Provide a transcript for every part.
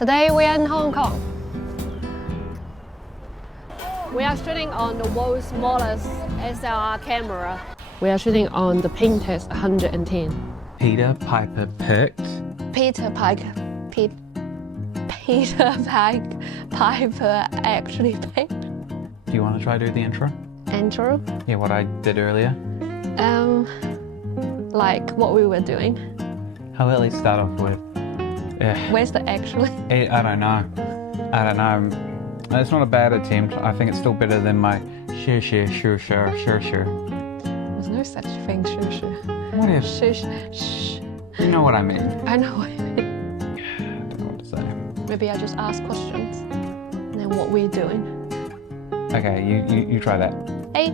Today we are in Hong Kong. We are shooting on the world's smallest SLR camera. We are shooting on the Pentax 110. Peter Piper picked. Peter Piper actually picked. Do you want to try to do the intro? Intro? Yeah, what I did earlier. Like what we were doing. I'll at least start off with. Where's the actually? I don't know. It's not a bad attempt. I think it's still better than my sure. There's no such thing, sure. Whatever. Shh. You know what I mean. I know what you mean. I don't know what to say. Maybe I just ask questions. And then what we're doing. Okay, you try that. Hey.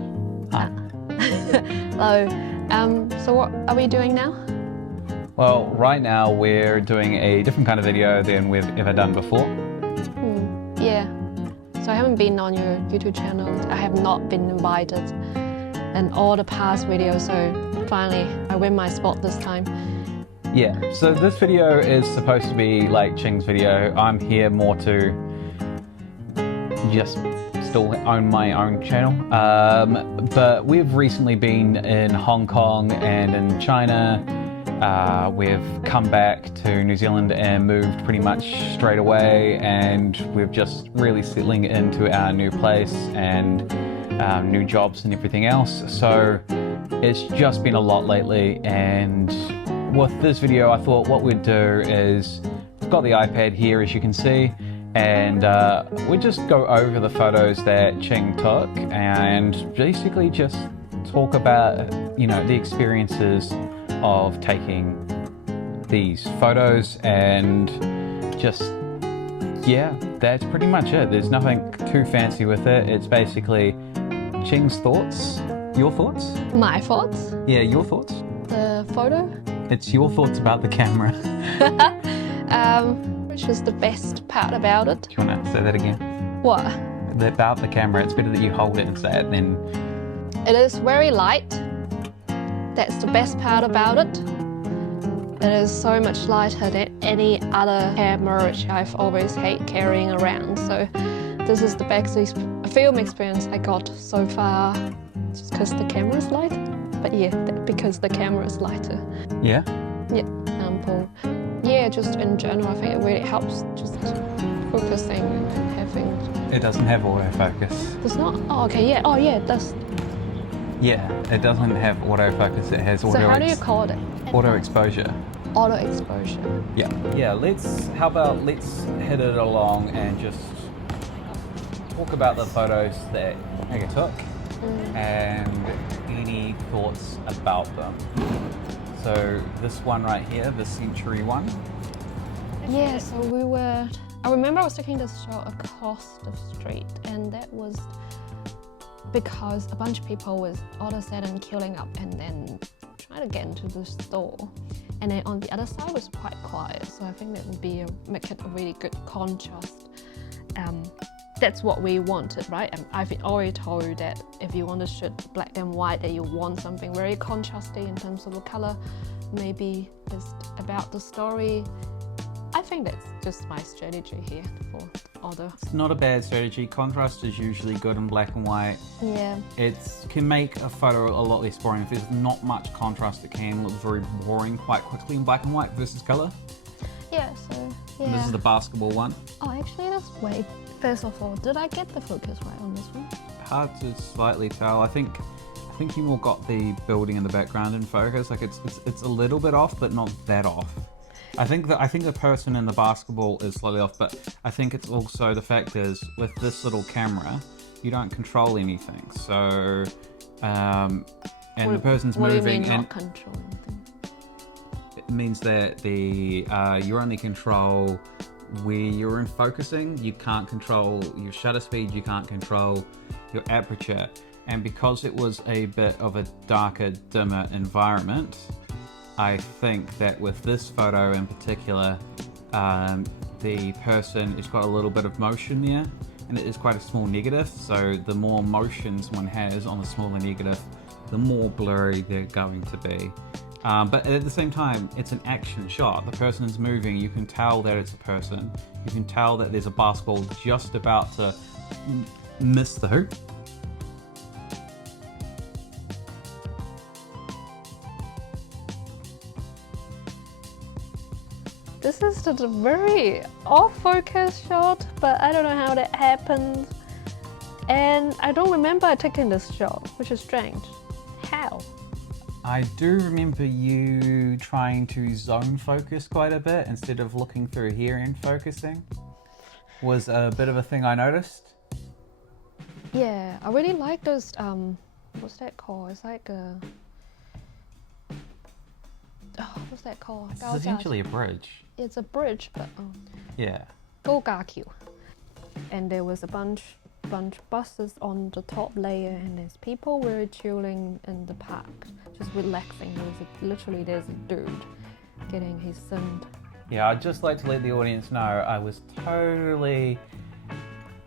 Hi. Hello. So what are we doing now? Well, right now we're doing a different kind of video than we've ever done before. Yeah. So I haven't been on your YouTube channel. I have not been invited in all the past videos. So finally, I win my spot this time. Yeah. So this video is supposed to be like Ching's video. I'm here more to just still own my own channel. But we've recently been in Hong Kong and in China. We've come back to New Zealand and moved pretty much straight away, and we're just really settling into our new place and new jobs and everything else. So it's just been a lot lately, and with this video I thought what we'd do is, I've got the iPad here as you can see, and we just go over the photos that Ching took and basically just talk about, you know, the experiences of taking these photos, and just, yeah, that's pretty much it. There's nothing too fancy with it. It's basically Ching's thoughts. Your thoughts? My thoughts? Yeah, your thoughts. The photo? It's your thoughts about the camera. Which is the best part about it? Do you want to say that again? What? About the camera. It's better that you hold it and say it then. It is very light. That's the best part about it. It is so much lighter than any other camera which I've always hate carrying around. So this is the best film experience I got so far, just because the camera is lighter. But yeah, because the camera is lighter. Yeah? Yeah, yeah, just in general, I think it really helps just focusing and having... It doesn't have autofocus. It's not? Oh, okay, yeah. Oh, yeah, it does. Yeah, it doesn't have autofocus, it has So how do you call it? Auto exposure. Auto exposure. Yeah. Yeah, how about let's head it along and just talk about the photos that Megha took and any thoughts about them. So this one right here, the Century one. Yeah, so I remember I was taking this shot across the street, and that was because a bunch of people was all of a sudden queuing up and then trying to get into the store. And then on the other side was quite quiet, so I think that would make it a really good contrast. That's what we wanted, right? And I've already told you that if you want to shoot black and white, that you want something very contrasty in terms of the color, maybe just about the story. I think that's just my strategy here for all the... It's not a bad strategy. Contrast is usually good in black and white. Yeah. It can make a photo a lot less boring. If there's not much contrast, it can look very boring quite quickly in black and white versus color. Yeah, so, yeah. And this is the basketball one. Oh, actually, that's way... First of all, did I get the focus right on this one? Hard to slightly tell. I think you more got the building in the background in focus. Like it's a little bit off, but not that off. I think the person in the basketball is slightly off, but I think it's also the fact is with this little camera, you don't control anything. So, and the person's moving. What do you mean and not control anything? It means that you only control where you're in focusing. You can't control your shutter speed. You can't control your aperture. And because it was a bit of a darker, dimmer environment, I think that with this photo in particular, the person has got a little bit of motion there, and it is quite a small negative, so the more motion someone has on a smaller negative, the more blurry they're going to be. But at the same time, it's an action shot. The person is moving. You can tell that it's a person. You can tell that there's a basketball just about to miss the hoop. This is just a very off-focus shot, but I don't know how that happened. And I don't remember taking this shot, which is strange. How? I do remember you trying to zone focus quite a bit instead of looking through here and focusing. Was a bit of a thing I noticed. Yeah, I really like those, what's that called? It's like a... Oh, what's that called? It's essentially a bridge. It's a bridge, but... Yeah. Gokakyu. And there was a bunch buses on the top layer, and there's people really chilling in the park, just relaxing. Literally there's a dude getting his sun. Yeah, I'd just like to let the audience know I was totally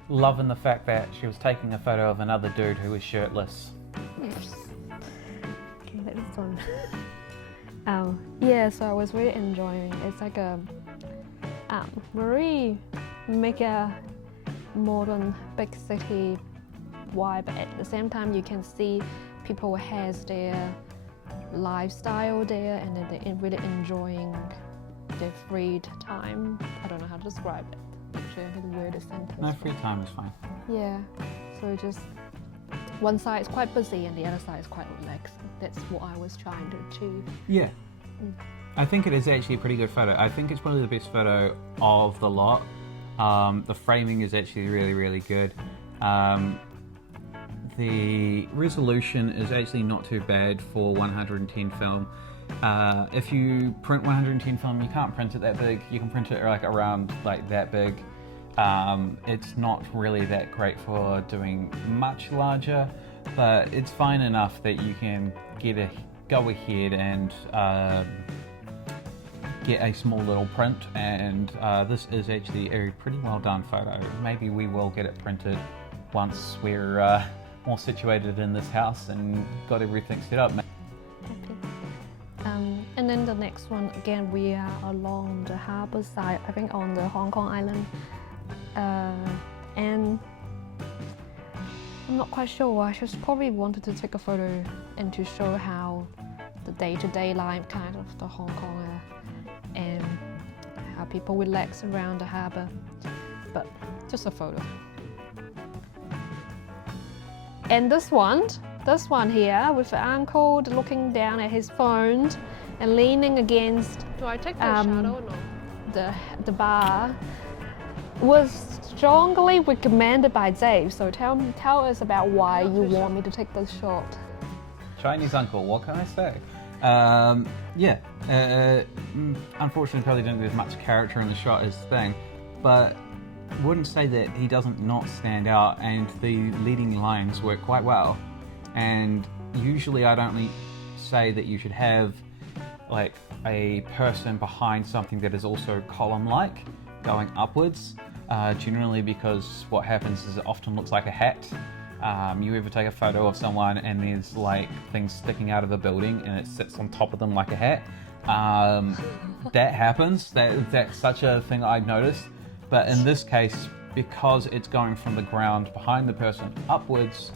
loving the fact that she was taking a photo of another dude who was shirtless. Okay, that's on. Yeah, so I was really enjoying it. It's like a very mega modern big city vibe. At the same time, you can see people has their lifestyle there, and they're really enjoying their free time. I don't know how to describe it. Actually, I think the word is sentence. No, free time is fine. Yeah, so just one side is quite busy and the other side is quite relaxed. That's what I was trying to achieve. Yeah. I think it is actually a pretty good photo. I think it's probably the best photo of the lot. The framing is actually really, really good. The resolution is actually not too bad for 110 film. If you print 110 film, you can't print it that big. You can print it like around like that big. It's not really that great for doing much larger, but it's fine enough that you can go ahead and get a small little print, and this is actually a pretty well done photo. Maybe we will get it printed once we're more situated in this house and got everything set up. And then the next one, again, we are along the harbour side, I think on the Hong Kong island. And I'm not quite sure, I just probably wanted to take a photo and to show how the day-to-day life kind of the Hong Kong and how people relax around the harbour, but just a photo. And this one here with the uncle looking down at his phone and leaning against. Do I take the shadow or not? The bar was strongly recommended by Dave. So tell us about why you want me to take this shot. Chinese uncle, what can I say? Unfortunately, probably didn't give much character in the shot as thing, but wouldn't say that he doesn't not stand out, and the leading lines work quite well. And usually I'd only say that you should have like a person behind something that is also column-like going upwards, generally because what happens is it often looks like a hat. You ever take a photo of someone and there's like things sticking out of a building and it sits on top of them like a hat? That happens. That's such a thing I've noticed. But in this case, because it's going from the ground behind the person upwards,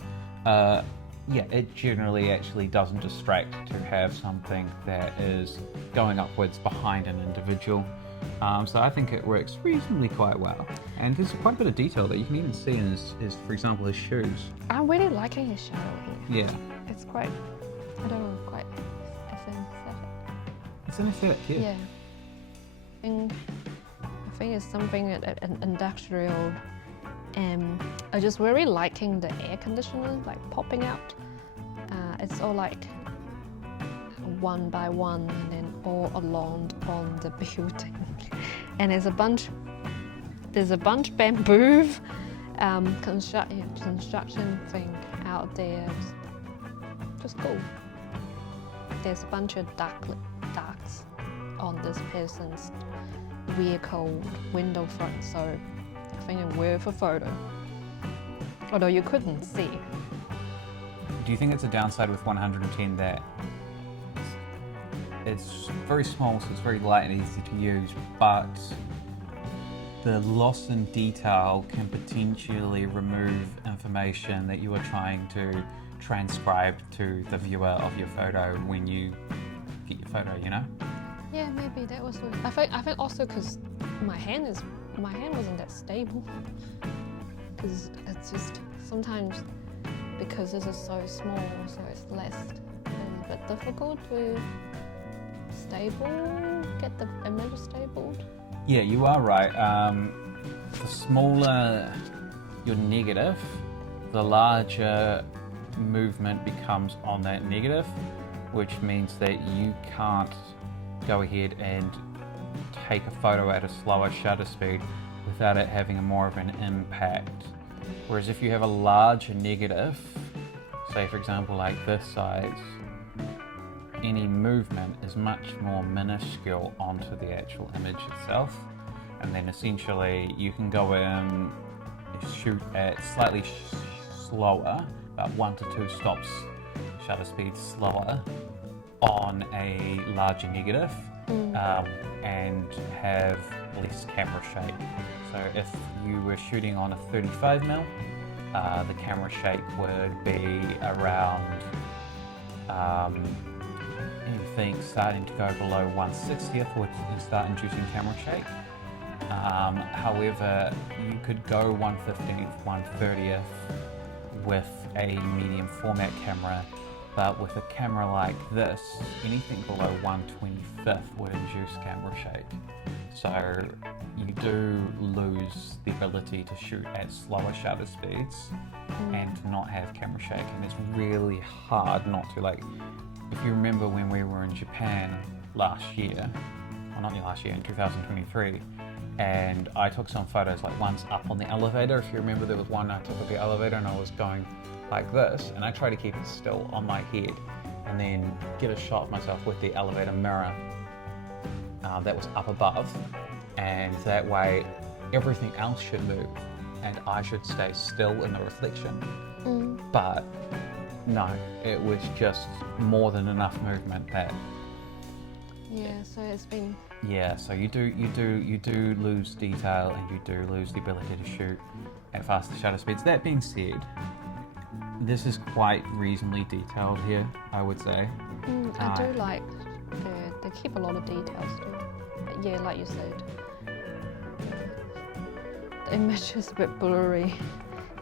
it generally actually doesn't distract to have something that is going upwards behind an individual. So I think it works reasonably quite well. And there's quite a bit of detail that you can even see in his, for example, his shoes. I'm really liking his shadow here. Yeah. It's quite, I don't know, quite aesthetic. It's an aesthetic, yeah. Yeah. And I think it's something industrial, and I'm just really liking the air conditioner like popping out. It's all like one by one and then all along on the building. And there's a bunch bamboo construction thing out there. Just cool. There's a bunch of ducks on this person's vehicle window front, so I think it's worth a photo. Although you couldn't see. do you think it's a downside with 110 that it's very small, so it's very light and easy to use, but the loss in detail can potentially remove information that you are trying to transcribe to the viewer of your photo when you get your photo, you know? Yeah, maybe that was. I think also because my hand wasn't that stable. Because it's just sometimes because this is so small, so it's a bit difficult to get the image stable. Yeah, you are right. The smaller your negative, the larger movement becomes on that negative, which means that you can't go ahead and take a photo at a slower shutter speed without it having more of an impact. Whereas if you have a larger negative, say for example like this size, any movement is much more minuscule onto the actual image itself, and then essentially you can go in, shoot at slightly slower, about 1 to 2 stops shutter speed slower on a larger negative, and have less camera shake. So if you were shooting on a 35mm, the camera shake would be around anything starting to go below 1/60th would start inducing camera shake. However, you could go 1/15th, 1/30th with a medium format camera, but with a camera like this, anything below 1/25th would induce camera shake. So you do lose the ability to shoot at slower shutter speeds and to not have camera shake, and it's really hard not to. Like, if you remember when we were in Japan last year, well not last year, in 2023, and I took some photos, like once up on the elevator, if you remember there was one I took at the elevator and I was going like this, and I try to keep it still on my head and then get a shot of myself with the elevator mirror that was up above, and that way everything else should move and I should stay still in the reflection. But no, it was just more than enough movement that so it's been so you do lose detail, and you do lose the ability to shoot at faster shutter speeds. That being said, this is quite reasonably detailed here, I would say. I do like they keep a lot of details too. But yeah, like you said, the image is a bit blurry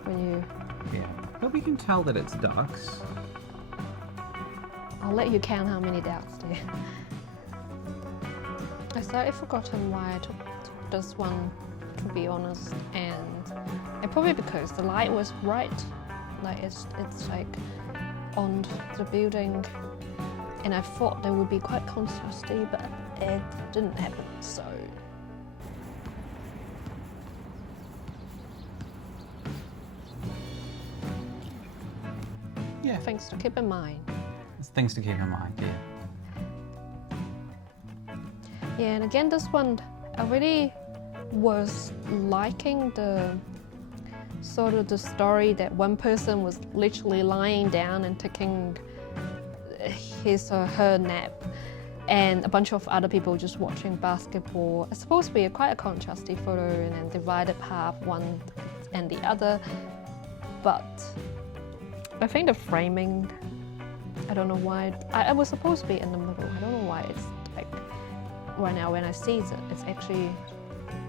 when you. Yeah, but we can tell that it's ducks. I'll let you count how many ducks there. I slightly forgotten why I took this one, to be honest, and probably because the light was right, like it's like on the building, and I thought they would be quite contrasty, but it didn't happen. So yeah, things to keep in mind. It's things to keep in mind. Yeah, and again, this one, I really was liking the sort of the story that one person was literally lying down and taking his or her nap, and a bunch of other people just watching basketball. It's supposed to be quite a contrasty photo, and then divided half, one and the other. But I think the framing, I don't know why, I was supposed to be in the middle. I don't know why it's like, right now when I see it, it's actually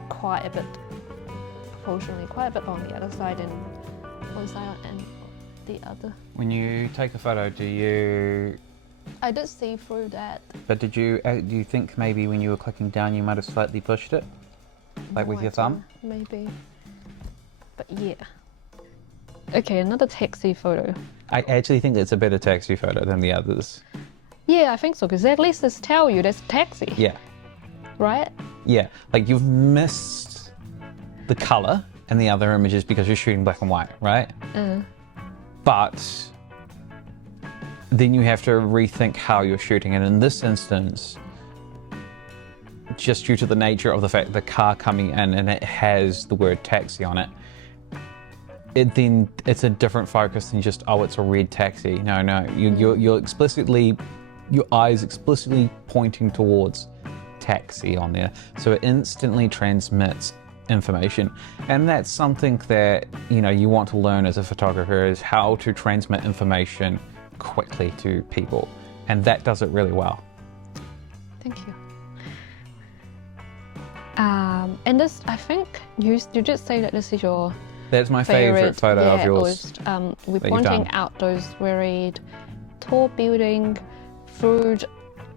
quite a bit, proportionally quite a bit on the other side and one side and the other. When you take a photo, do you... I did see through that. But do you think maybe when you were clicking down you might have slightly pushed it? Like with your thumb? Maybe. But yeah. Okay, another taxi photo. I actually think it's a better taxi photo than the others. Yeah, I think so, because at least it's tell you there's a taxi. Yeah. Right? Yeah, like you've missed the colour in the other images because you're shooting black and white, right? But then you have to rethink how you're shooting, and in this instance, just due to the nature of the fact the car coming in and it has the word taxi on it, then it's a different focus than just, oh, it's a red taxi. No, you're explicitly, your eyes explicitly pointing towards taxi on there, so it instantly transmits information. And that's something that you want to learn as a photographer, is how to transmit information quickly to people, and that does it really well. Thank you. And this, I think you just say that this is your That's my favorite photo of yours. We're pointing out those very tall building through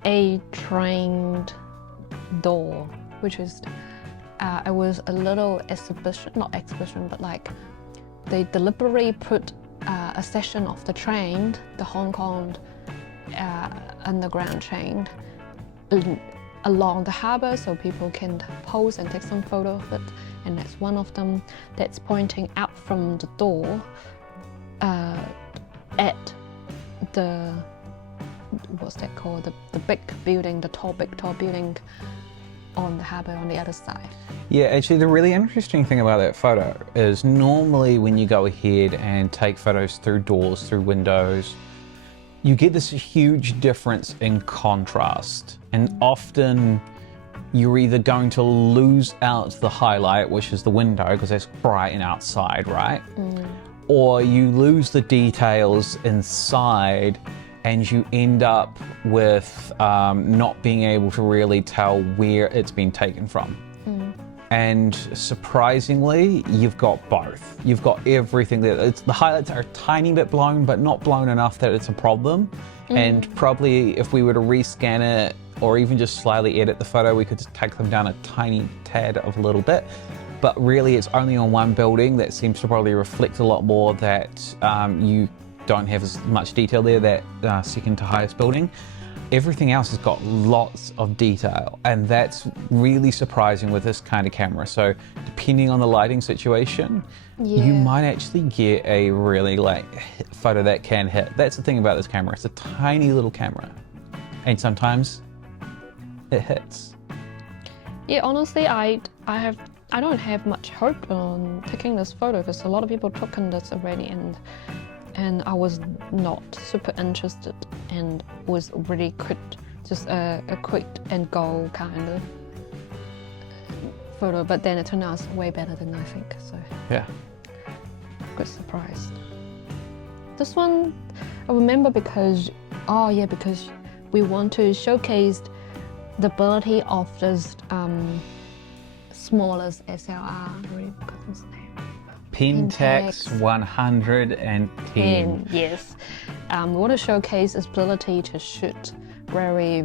a trained door, which is it was a little exhibition, not exhibition, but like they deliberately put a section of the train, the Hong Kong underground train, along the harbour, so people can pose and take some photo of it. And that's one of them that's pointing out from the door at the, what's that called, the big building, the tall building on the harbour on the other side. Yeah, actually the really interesting thing about that photo is normally when you go ahead and take photos through doors, through windows, you get this huge difference in contrast, and often you're either going to lose out the highlight, which is the window, because that's bright and outside, right? Or you lose the details inside and you end up with not being able to really tell where it's been taken from. And surprisingly, you've got both. You've got everything there. The highlights are a tiny bit blown, but not blown enough that it's a problem. And probably if we were to rescan it or even just slightly edit the photo, we could just take them down a tiny tad of a little bit. But really it's only on one building that seems to probably reflect a lot more that you don't have as much detail there, that second to highest building. Everything else has got lots of detail, and that's really surprising with this kind of camera. So depending on the lighting situation, you might actually get a really photo that can hit. That's the thing about this camera. It's a tiny little camera, and sometimes it hits. Yeah, honestly, I don't have much hope on taking this photo because a lot of people took this already, and I was not super interested and was really quick, just a quick and go kind of photo. But then it turned out way better than I think. So yeah, good surprise. This one I remember because we want to showcase the ability of this smallest SLR. I really forgot his name. Pentax 110. Yes. We want to showcase its ability to shoot very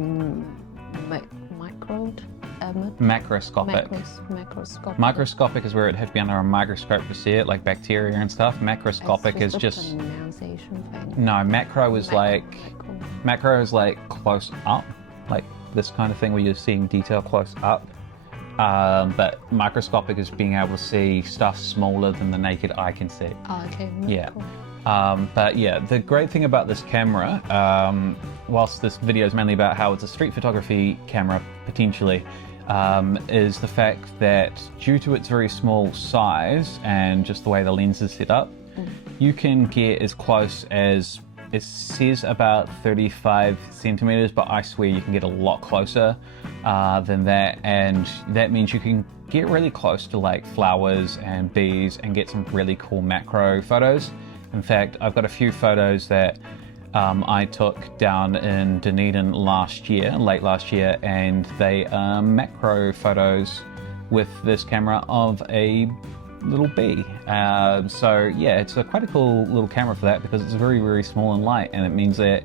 macroscopic. Microscopic is where it'd have to be under a microscope to see it, like bacteria and stuff. Macroscopic is just pronunciation thing. No, macro is like close up, like this kind of thing where you're seeing detail close up. But microscopic is being able to see stuff smaller than the naked eye can see. Oh, okay. Yeah. Cool. But yeah, the great thing about this camera, whilst this video is mainly about how it's a street photography camera, potentially, is the fact that due to its very small size and just the way the lens is set up, you can get as close as, it says about 35 centimeters, but I swear you can get a lot closer than that, and that means you can get really close to like flowers and bees and get some really cool macro photos. In fact, I've got a few photos that I took down in Dunedin late last year, and they are macro photos with this camera of a little bee. So yeah, it's quite a cool little camera for that because it's very, very small and light, and it means that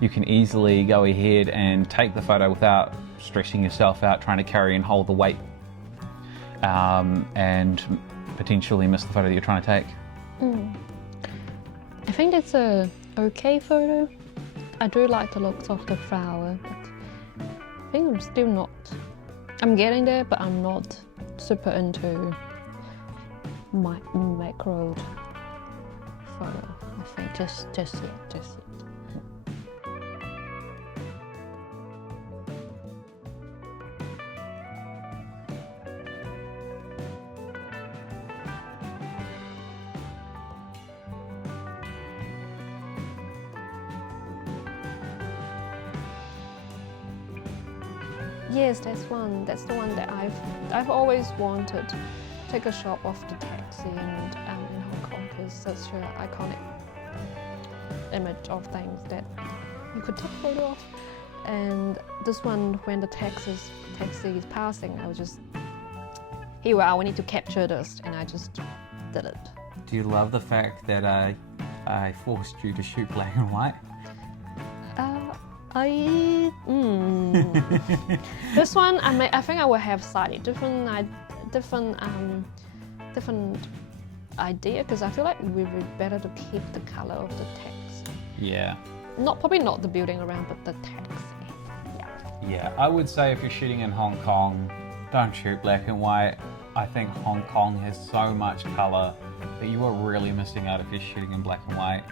you can easily go ahead and take the photo without stressing yourself out trying to carry and hold the weight, and potentially miss the photo that you're trying to take. I think it's a okay photo. I do like the looks of the flower, but I think I'm still not. I'm getting there, but I'm not super into my macro photo. I think just yet. Yes, that's one. That's the one that I've always wanted to take a shot of the taxi and in Hong Kong, because such an iconic image of things that you could take a photo of. And this one, when the taxi is passing, I was just, here we are, we need to capture this, and I just did it. Do you love the fact that I forced you to shoot black and white? This one, I think I will have slightly different idea, because I feel like we would better to keep the color of the text. Yeah. Probably not the building around, but the text. Yeah, I would say if you're shooting in Hong Kong, don't shoot black and white. I think Hong Kong has so much color that you are really missing out if you're shooting in black and white.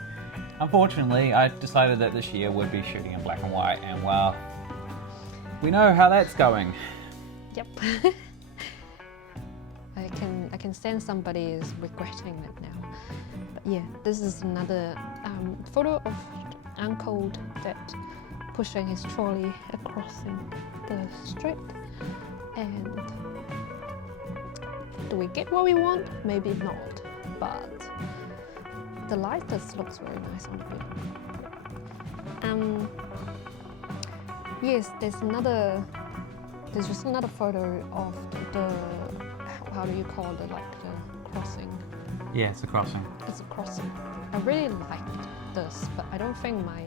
Unfortunately, I decided that this year would be shooting in black and white, and well, we know how that's going. Yep. I can sense somebody is regretting it now. But yeah, this is another photo of Uncle that pushing his trolley across the street. And do we get what we want? Maybe not, but the light just looks very nice on the video. Yes, there's just another photo of the how do you call it, like the crossing? Yeah, it's a crossing. It's a crossing. I really liked this, but I don't think my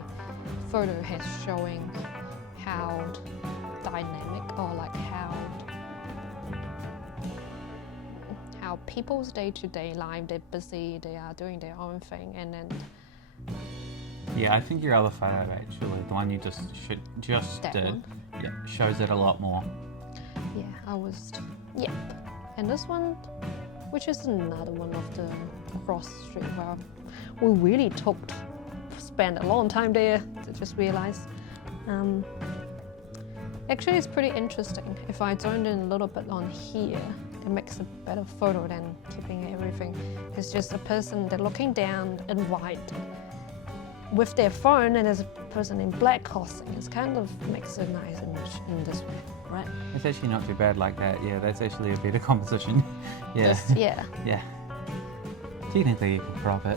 photo has showing how dynamic or like how people's day-to-day life, they're busy, they are doing their own thing, and then yeah, I think your other photo actually, the one you just did, one? Yeah, shows it a lot more. Yeah, and this one, which is another one of the cross street where we really spent a long time there to just realize. Actually, it's pretty interesting. If I zoned in a little bit on here, it makes a better photo than keeping everything. It's just a person, they're looking down in white with their phone, and there's a person in black crossing. It's kind of makes a nice image in this way, right? It's actually not too bad like that. Yeah, that's actually a better composition. Yeah. Yeah. Yeah. Technically, you can crop it.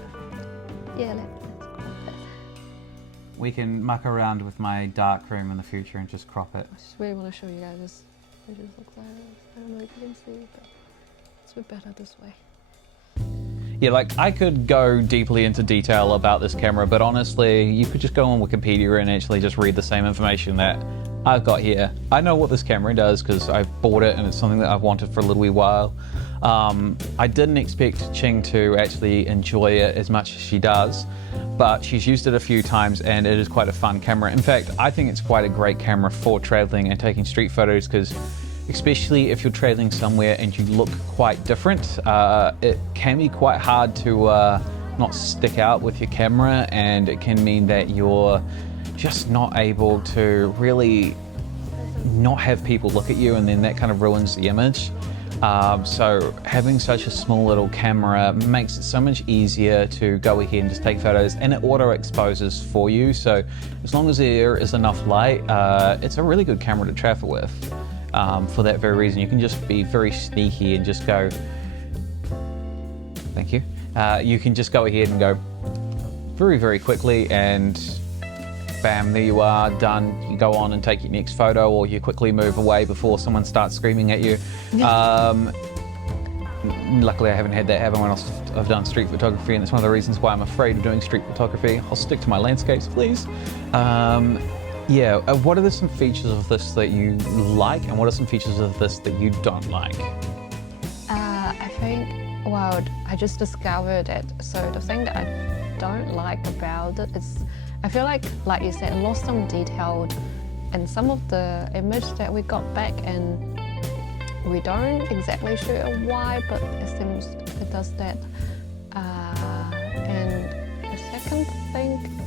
Yeah, let's crop it. We can muck around with my dark room in the future and just crop it. I just really want to show you guys this. It just looks like this. I don't know if you can see, but it's a bit better this way. Yeah, like I could go deeply into detail about this camera, but honestly, you could just go on Wikipedia and actually just read the same information that I've got here. I know what this camera does because I've bought it and it's something that I've wanted for a little wee while. I didn't expect Ching to actually enjoy it as much as she does, but she's used it a few times and it is quite a fun camera. In fact, I think it's quite a great camera for traveling and taking street photos, because especially if you're traveling somewhere and you look quite different, it can be quite hard to not stick out with your camera, and it can mean that you're just not able to really not have people look at you, and then that kind of ruins the image. So having such a small little camera makes it so much easier to go ahead and just take photos, and it auto exposes for you. So as long as there is enough light, it's a really good camera to travel with. For that very reason, you can just be very sneaky and just go, thank you. You can just go ahead and go very, very quickly, and bam, there you are, done. You go on and take your next photo, or you quickly move away before someone starts screaming at you. Luckily, I haven't had that happen when I've done street photography, and it's one of the reasons why I'm afraid of doing street photography. I'll stick to my landscapes, please. Yeah, what are some features of this that you like, and what are some features of this that you don't like? I think, well, I just discovered it. So the thing that I don't like about it is, I feel like you said, lost some detail in some of the image that we got back, and we don't exactly sure why, but it seems it does that. And the second thing,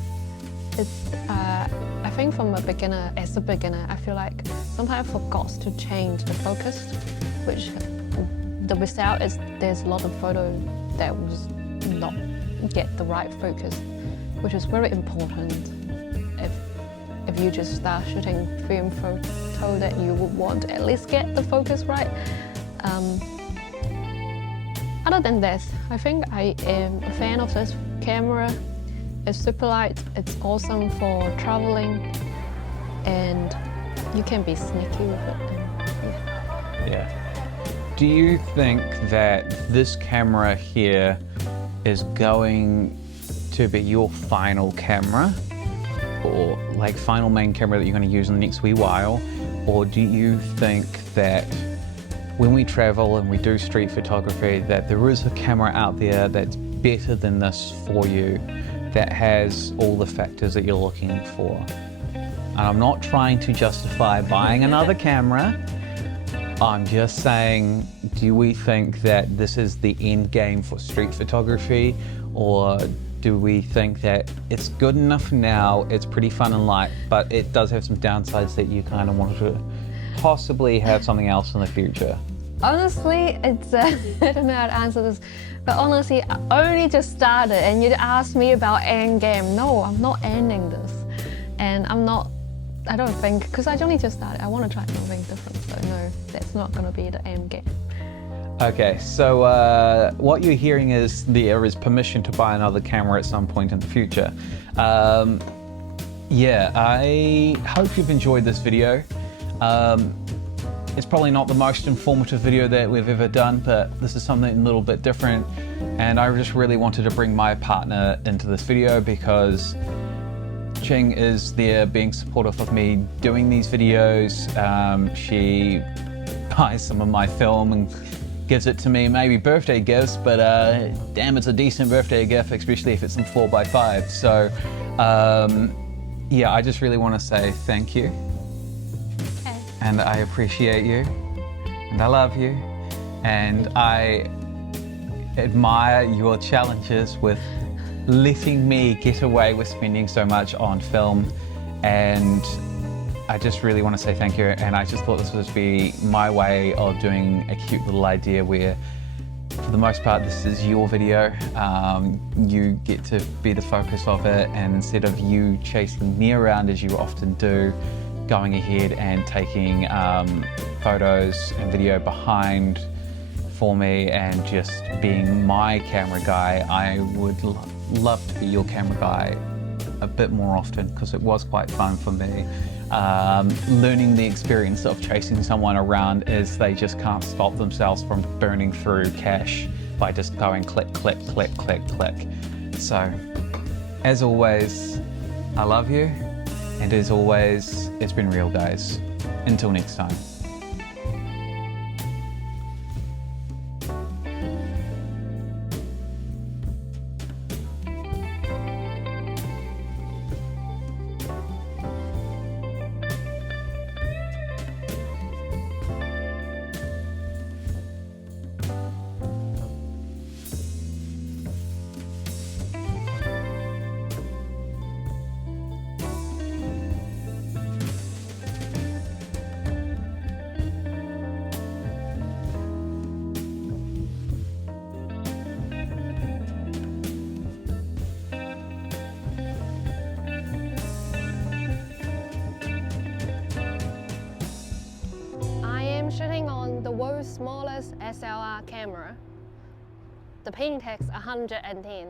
it's, I think as a beginner, I feel like sometimes I forgot to change the focus, which the result is there's a lot of photos that was not get the right focus, which is very important if if you just start shooting film photo that you would want to at least get the focus right. Other than this, I think I am a fan of this camera. It's super light, it's awesome for traveling, and you can be sneaky with it. And, Yeah. Do you think that this camera here is going to be your final camera, or like final main camera that you're going to use in the next wee while? Or do you think that when we travel and we do street photography, that there is a camera out there that's better than this for you, that has all the factors that you're looking for? And I'm not trying to justify buying another camera. I'm just saying, do we think that this is the end game for street photography? Or do we think that it's good enough now, it's pretty fun and light, but it does have some downsides that you kind of want to possibly have something else in the future? honestly, it's I don't know how to answer this, but honestly, I only just started and you asked me about end game. No, I'm not ending this. And I don't think, because I only just started, I want to try something different, so no, that's not going to be the end game. Okay, so what you're hearing is there is permission to buy another camera at some point in the future. Yeah, I hope you've enjoyed this video. It's probably not the most informative video that we've ever done, but this is something a little bit different. And I just really wanted to bring my partner into this video because Ching is there being supportive of me doing these videos. She buys some of my film and gives it to me, maybe birthday gifts, but damn, it's a decent birthday gift, especially if it's in 4x5. So yeah, I just really want to say thank you. Okay. And I appreciate you, and I love you, and I admire your challenges with letting me get away with spending so much on film, and I just really want to say thank you. And I just thought this would be my way of doing a cute little idea where, for the most part, this is your video. You get to be the focus of it, and instead of you chasing me around as you often do, going ahead and taking photos and video behind for me and just being my camera guy, I would love to be your camera guy a bit more often, because it was quite fun for me. Learning the experience of chasing someone around as they just can't stop themselves from burning through cash by just going click, click, click, click, click. So, as always, I love you, and as always, it's been real, guys. Until next time. Shooting on the world's smallest SLR camera. The ping takes 110.